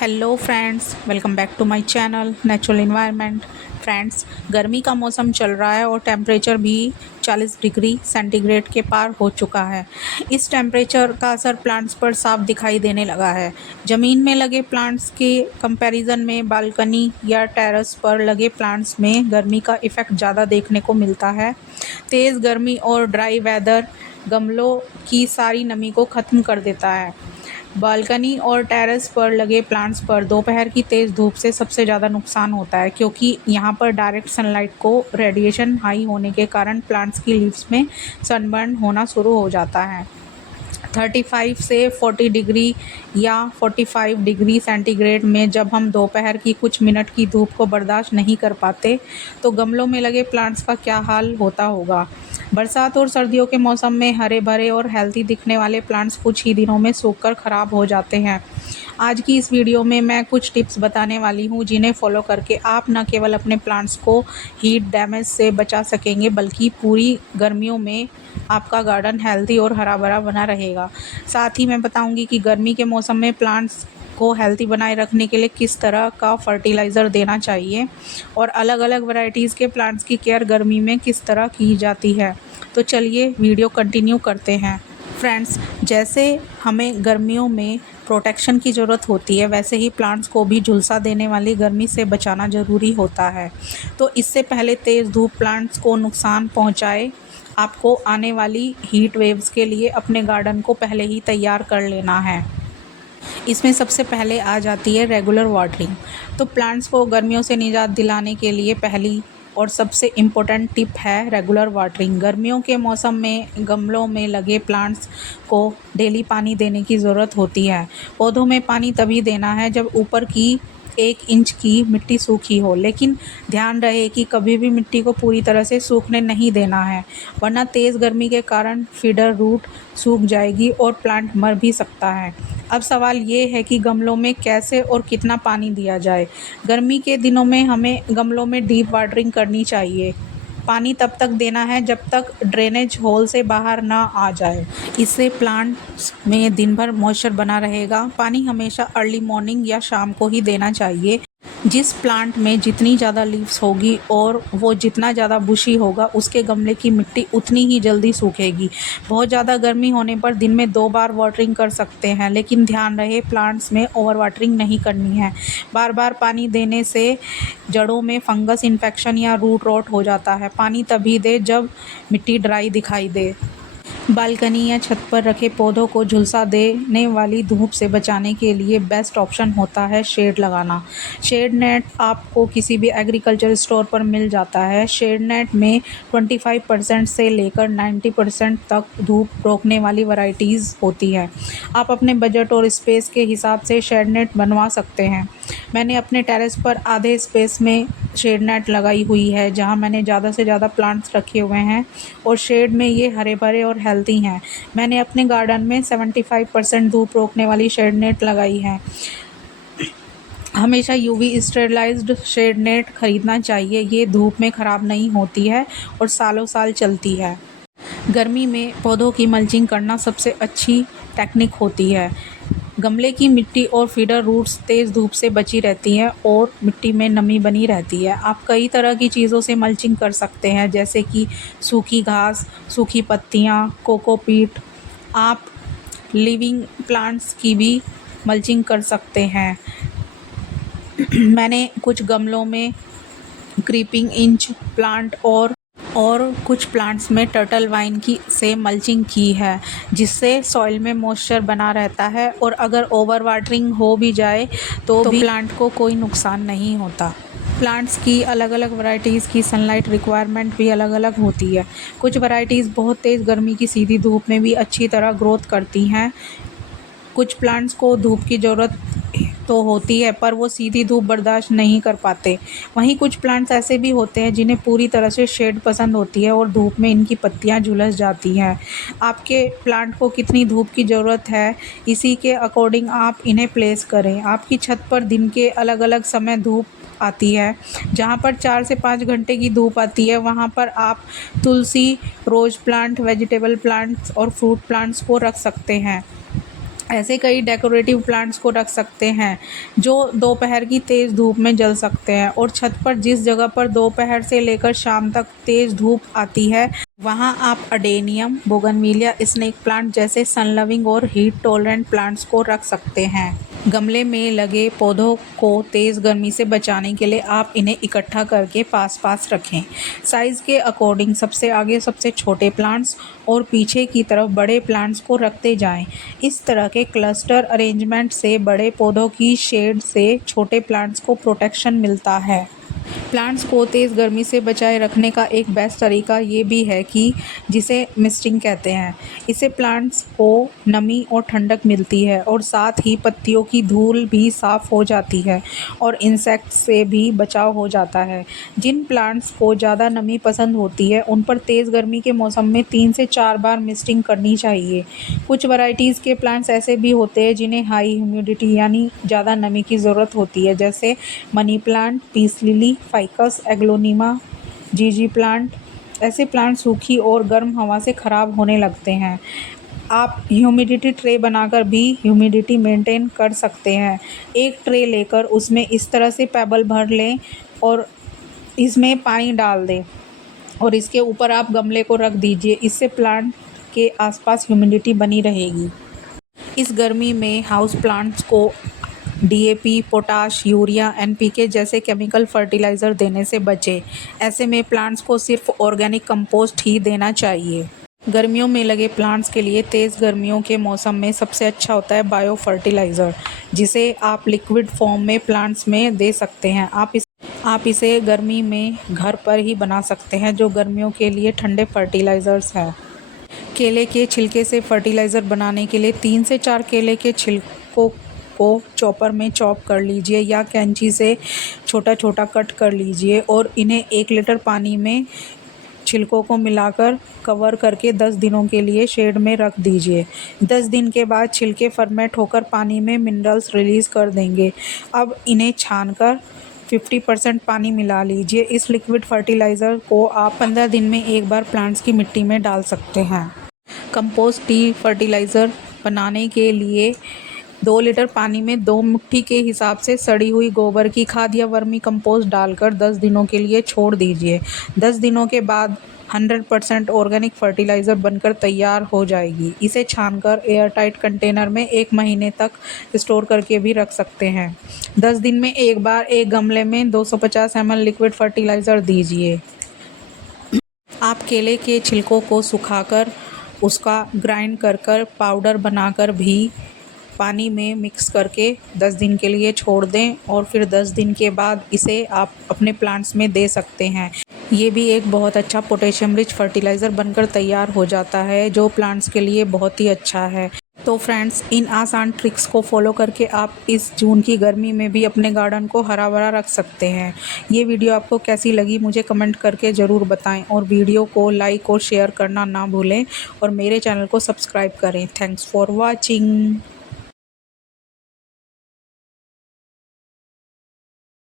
Hello friends, welcome back to my channel natural environment. Friends, गर्मी का मौसम चल रहा है और टेम्परेचर भी 40 डिग्री सेंटीग्रेड के पार हो चुका है। इस टेम्परेचर का असर प्लांट्स पर साफ दिखाई देने लगा है। ज़मीन में लगे प्लांट्स के कंपैरिजन में बालकनी या टेरेस पर लगे प्लांट्स में गर्मी का इफ़ेक्ट ज़्यादा देखने को मिलता है। तेज़ गर्मी और ड्राई वेदर गमलों की सारी नमी को ख़त्म कर देता है। बालकनी और टेरेस पर लगे प्लांट्स पर दोपहर की तेज़ धूप से सबसे ज़्यादा नुकसान होता है, क्योंकि यहाँ पर डायरेक्ट सनलाइट को रेडिएशन हाई होने के कारण प्लांट्स की लीव्स में सनबर्न होना शुरू हो जाता है। 35 से 40 डिग्री या 45 डिग्री सेंटीग्रेड में जब हम दोपहर की कुछ मिनट की धूप को बर्दाश्त नहीं कर पाते, तो गमलों में लगे प्लांट्स का क्या हाल होता होगा। बरसात और सर्दियों के मौसम में हरे भरे और हेल्दी दिखने वाले प्लांट्स कुछ ही दिनों में सूखकर ख़राब हो जाते हैं। आज की इस वीडियो में मैं कुछ टिप्स बताने वाली हूँ, जिन्हें फॉलो करके आप न केवल अपने प्लांट्स को हीट डैमेज से बचा सकेंगे, बल्कि पूरी गर्मियों में आपका गार्डन हेल्दी और हरा भरा बना रहेगा। साथ ही मैं बताऊंगी कि गर्मी के मौसम में प्लांट्स को हेल्दी बनाए रखने के लिए किस तरह का फर्टिलाइज़र देना चाहिए और अलग अलग वैरायटीज़ के प्लांट्स की केयर गर्मी में किस तरह की जाती है। तो चलिए वीडियो कंटिन्यू करते हैं। फ्रेंड्स, जैसे हमें गर्मियों में प्रोटेक्शन की ज़रूरत होती है, वैसे ही प्लांट्स को भी झुलसा देने वाली गर्मी से बचाना ज़रूरी होता है। तो इससे पहले तेज़ धूप प्लांट्स को नुकसान पहुंचाए, आपको आने वाली हीट वेव्स के लिए अपने गार्डन को पहले ही तैयार कर लेना है। इसमें सबसे पहले आ जाती है रेगुलर वाटरिंग। तो प्लांट्स को गर्मियों से निजात दिलाने के लिए पहली और सबसे इम्पोर्टेंट टिप है रेगुलर वाटरिंग। गर्मियों के मौसम में गमलों में लगे प्लांट्स को डेली पानी देने की ज़रूरत होती है। पौधों में पानी तभी देना है जब ऊपर की 1 इंच की मिट्टी सूखी हो, लेकिन ध्यान रहे कि कभी भी मिट्टी को पूरी तरह से सूखने नहीं देना है, वरना तेज़ गर्मी के कारण फीडर रूट सूख जाएगी और प्लांट मर भी सकता है। अब सवाल ये है कि गमलों में कैसे और कितना पानी दिया जाए। गर्मी के दिनों में हमें गमलों में डीप वाटरिंग करनी चाहिए। पानी तब तक देना है जब तक ड्रेनेज होल से बाहर ना आ जाए। इससे प्लांट्स में दिन भर मॉइस्चर बना रहेगा। पानी हमेशा अर्ली मॉर्निंग या शाम को ही देना चाहिए। जिस प्लांट में जितनी ज़्यादा लीव्स होगी और वो जितना ज़्यादा बुशी होगा, उसके गमले की मिट्टी उतनी ही जल्दी सूखेगी। बहुत ज़्यादा गर्मी होने पर दिन में 2 बार वाटरिंग कर सकते हैं, लेकिन ध्यान रहे प्लांट्स में ओवर वाटरिंग नहीं करनी है। बार बार पानी देने से जड़ों में फंगस इन्फेक्शन या रूट रॉट हो जाता है। पानी तभी दे जब मिट्टी ड्राई दिखाई दे। बालकनी या छत पर रखे पौधों को झुलसा देने वाली धूप से बचाने के लिए बेस्ट ऑप्शन होता है शेड लगाना। शेड नेट आपको किसी भी एग्रीकल्चर स्टोर पर मिल जाता है। शेड नेट में 25% से लेकर 90% तक धूप रोकने वाली वैरायटीज़ होती है। आप अपने बजट और स्पेस के हिसाब से शेड नेट बनवा सकते हैं। मैंने अपने टेरेस पर आधे स्पेस में शेड नेट लगाई हुई है, जहां मैंने ज़्यादा से ज़्यादा प्लांट्स रखे हुए हैं और शेड में ये हरे भरे और हेल्दी हैं। मैंने अपने गार्डन में 75% धूप रोकने वाली शेड नेट लगाई है। हमेशा यूवी स्टेरिलाइज्ड शेड नेट खरीदना चाहिए। ये धूप में ख़राब नहीं होती है और सालों साल चलती है। गर्मी में पौधों की मल्चिंग करना सबसे अच्छी टेक्निक होती है। गमले की मिट्टी और फीडर रूट्स तेज़ धूप से बची रहती हैं और मिट्टी में नमी बनी रहती है। आप कई तरह की चीज़ों से मल्चिंग कर सकते हैं, जैसे कि सूखी घास, सूखी पत्तियाँ, कोकोपीट। आप लिविंग प्लांट्स की भी मल्चिंग कर सकते हैं। मैंने कुछ गमलों में क्रीपिंग इंच प्लांट और कुछ प्लांट्स में टर्टल वाइन की से मल्चिंग की है, जिससे सॉइल में मॉइस्चर बना रहता है और अगर ओवर वाटरिंग हो भी जाए तो भी प्लांट को कोई नुकसान नहीं होता। प्लांट्स की अलग अलग वैरायटीज़ की सनलाइट रिक्वायरमेंट भी अलग अलग होती है। कुछ वैरायटीज़ बहुत तेज़ गर्मी की सीधी धूप में भी अच्छी तरह ग्रोथ करती हैं। कुछ प्लांट्स को धूप की ज़रूरत तो होती है, पर वो सीधी धूप बर्दाश्त नहीं कर पाते। वहीं कुछ प्लांट्स ऐसे भी होते हैं जिन्हें पूरी तरह से शेड पसंद होती है और धूप में इनकी पत्तियां झुलस जाती हैं। आपके प्लांट को कितनी धूप की ज़रूरत है, इसी के अकॉर्डिंग आप इन्हें प्लेस करें। आपकी छत पर दिन के अलग अलग समय धूप आती है। जहाँ पर 4 से 5 घंटे की धूप आती है, वहाँ पर आप तुलसी, रोज़ प्लांट, वेजिटेबल प्लांट्स और फ्रूट प्लांट्स को रख सकते हैं। ऐसे कई डेकोरेटिव प्लांट्स को रख सकते हैं जो दोपहर की तेज़ धूप में जल सकते हैं, और छत पर जिस जगह पर दोपहर से लेकर शाम तक तेज़ धूप आती है वहां आप अडेनियम, बोगनविलिया, स्नेक प्लांट जैसे सन लविंग और हीट टॉलरेंट प्लांट्स को रख सकते हैं। गमले में लगे पौधों को तेज़ गर्मी से बचाने के लिए आप इन्हें इकट्ठा करके पास पास रखें। साइज़ के अकॉर्डिंग सबसे आगे सबसे छोटे प्लांट्स और पीछे की तरफ बड़े प्लांट्स को रखते जाएं। इस तरह के क्लस्टर अरेंजमेंट से बड़े पौधों की शेड से छोटे प्लांट्स को प्रोटेक्शन मिलता है। प्लांट्स को तेज़ गर्मी से बचाए रखने का एक बेस्ट तरीका ये भी है कि जिसे मिस्टिंग कहते हैं। इससे प्लांट्स को नमी और ठंडक मिलती है और साथ ही पत्तियों की धूल भी साफ़ हो जाती है और इंसेक्ट्स से भी बचाव हो जाता है। जिन प्लांट्स को ज़्यादा नमी पसंद होती है उन पर तेज़ गर्मी के मौसम में 3 से 4 बार मिस्टिंग करनी चाहिए। कुछ वैरायटीज़ के प्लांट्स ऐसे भी होते हैं जिन्हें हाई ह्यूमिडिटी यानी ज़्यादा नमी की ज़रूरत होती है, जैसे money plant, peace lily, ficus aglaonema, जीजी प्लांट। ऐसे प्लांट सूखी और गर्म हवा से ख़राब होने लगते हैं। आप ह्यूमिडिटी ट्रे बनाकर भी ह्यूमिडिटी मेंटेन कर सकते हैं। एक ट्रे लेकर उसमें इस तरह से पेबल भर लें और इसमें पानी डाल दें और इसके ऊपर आप गमले को रख दीजिए। इससे प्लांट के आसपास ह्यूमिडिटी बनी रहेगी। इस गर्मी में हाउस प्लांट्स को डीएपी, पोटाश, यूरिया, एनपीके जैसे केमिकल फर्टिलाइज़र देने से बचें। ऐसे में प्लांट्स को सिर्फ ऑर्गेनिक कंपोस्ट ही देना चाहिए। गर्मियों में लगे प्लांट्स के लिए तेज़ गर्मियों के मौसम में सबसे अच्छा होता है बायो फर्टिलाइज़र, जिसे आप लिक्विड फॉर्म में प्लांट्स में दे सकते हैं। आप इसे गर्मी में घर पर ही बना सकते हैं, जो गर्मियों के लिए ठंडे फर्टिलाइज़र्स हैं। केले के छिलके से फर्टिलाइज़र बनाने के लिए 3 से 4 केले के छिलकों को चॉपर में चॉप कर लीजिए या कैंची से छोटा छोटा कट कर लीजिए और इन्हें 1 लीटर पानी में छिलकों को मिलाकर कवर करके 10 दिनों के लिए शेड में रख दीजिए। 10 दिन के बाद छिलके फर्मेंट होकर पानी में मिनरल्स रिलीज़ कर देंगे। अब इन्हें छानकर 50% पानी मिला लीजिए। इस लिक्विड फर्टिलाइज़र को आप 15 दिन में एक बार प्लांट्स की मिट्टी में डाल सकते हैं। कंपोस्ट टी फर्टिलाइज़र बनाने के लिए 2 लीटर पानी में 2 मुट्ठी के हिसाब से सड़ी हुई गोबर की खाद या वर्मी कंपोस्ट डालकर 10 दिनों के लिए छोड़ दीजिए। 10 दिनों के बाद 100% ऑर्गेनिक फर्टिलाइज़र बनकर तैयार हो जाएगी। इसे छानकर एयरटाइट कंटेनर में 1 महीने तक स्टोर करके भी रख सकते हैं। 10 दिन में एक बार एक गमले में 250 ml लिक्विड फर्टिलाइज़र दीजिए। आप केले के छिलकों को सुखाकर उसका ग्राइंड कर पाउडर बनाकर भी पानी में मिक्स करके 10 दिन के लिए छोड़ दें और फिर 10 दिन के बाद इसे आप अपने प्लांट्स में दे सकते हैं। ये भी एक बहुत अच्छा पोटेशियम रिच फर्टिलाइज़र बनकर तैयार हो जाता है, जो प्लांट्स के लिए बहुत ही अच्छा है। तो फ्रेंड्स, इन आसान ट्रिक्स को फॉलो करके आप इस जून की गर्मी में भी अपने गार्डन को हरा भरा रख सकते हैं। ये वीडियो आपको कैसी लगी मुझे कमेंट करके ज़रूर बताएं और वीडियो को लाइक और शेयर करना ना भूलें और मेरे चैनल को सब्सक्राइब करें। Thanks for watching.